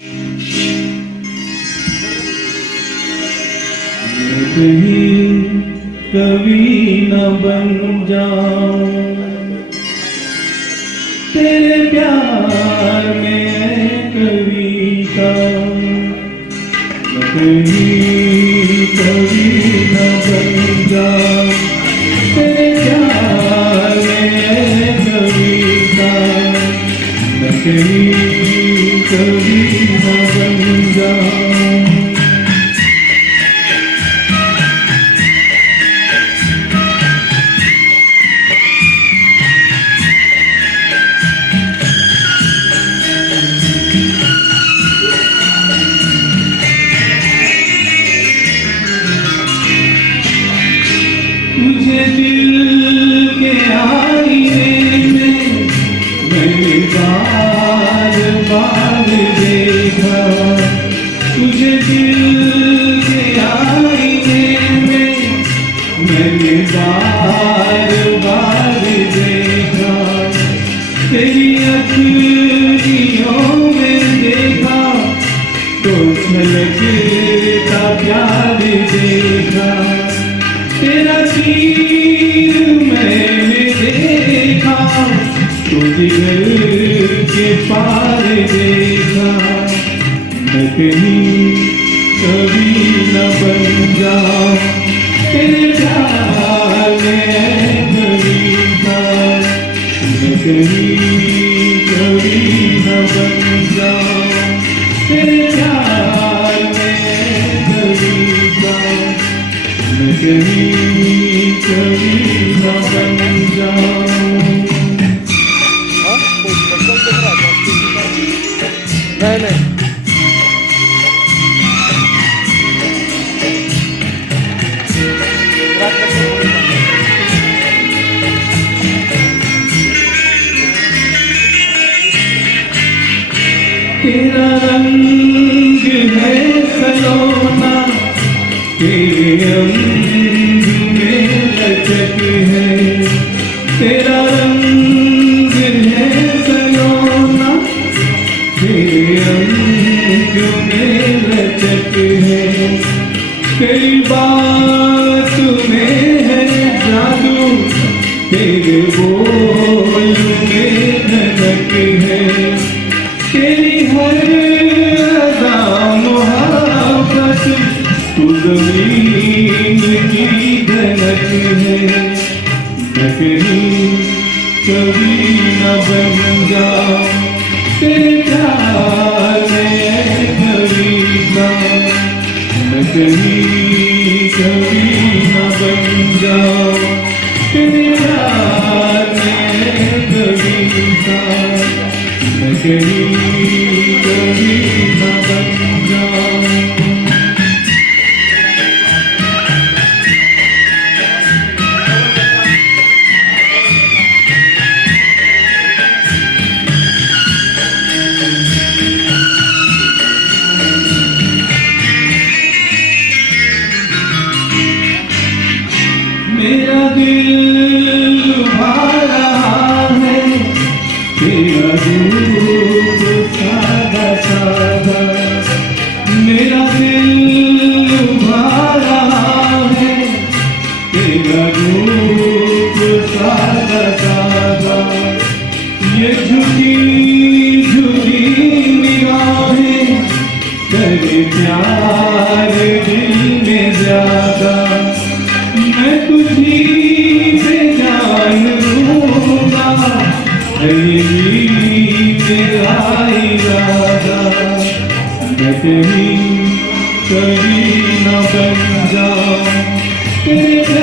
कहीं कभी न बन जाऊं तेरे प्यार में कविता, कहीं कभी न बन जाऊं तेरे प्यार में कविता, कहीं कभी न बन जाऊं। तुझे दिल के आईने में मैंने बार बार देखा, तुझे दिल के आईने में मैंने बार बार देखा, तेरी अखियों में देखा तो झलकता प्यार देखा, तेरा तीर मैंने देखा तो जिगर के पार देखा, मैं कहीं कभी न बन जाऊं तेरे प्यार में कविता, मैं कहीं कभी न बन जाऊं तेरे प्यार में कविता, मैं कहीं कभी न बन जाऊं। नहीं तेरा रंग है सलोना, तेरे अंग में लचक है, तेरा रंग है सलोना, तेरे अंग में लचक है, कई बार तुम्हें है जादू, तेरे बोल में धड़क है, तेरी हर अदा मोहब्बत तू ज़मीन की धड़क है, मैं कहीं कभी न बन जाऊं तेरे प्यार में कविता, मैं कहीं कभी न बन जाऊं तेरे प्यार में कविता, मैं कहीं कभी न बन जाऊं। मेरा दिल लुभा रहा है तेरा रूप सादा सादा, मेरा दिल लुभा रहा है तेरा रूप सादा सादा, ये झुकी झुकी निगाहें करे प्यार दिल में ज्यादा, मैं तुझी से जान लूंगा मेरा इरादा, मैं कहीं कभी न बन जाऊं तेरे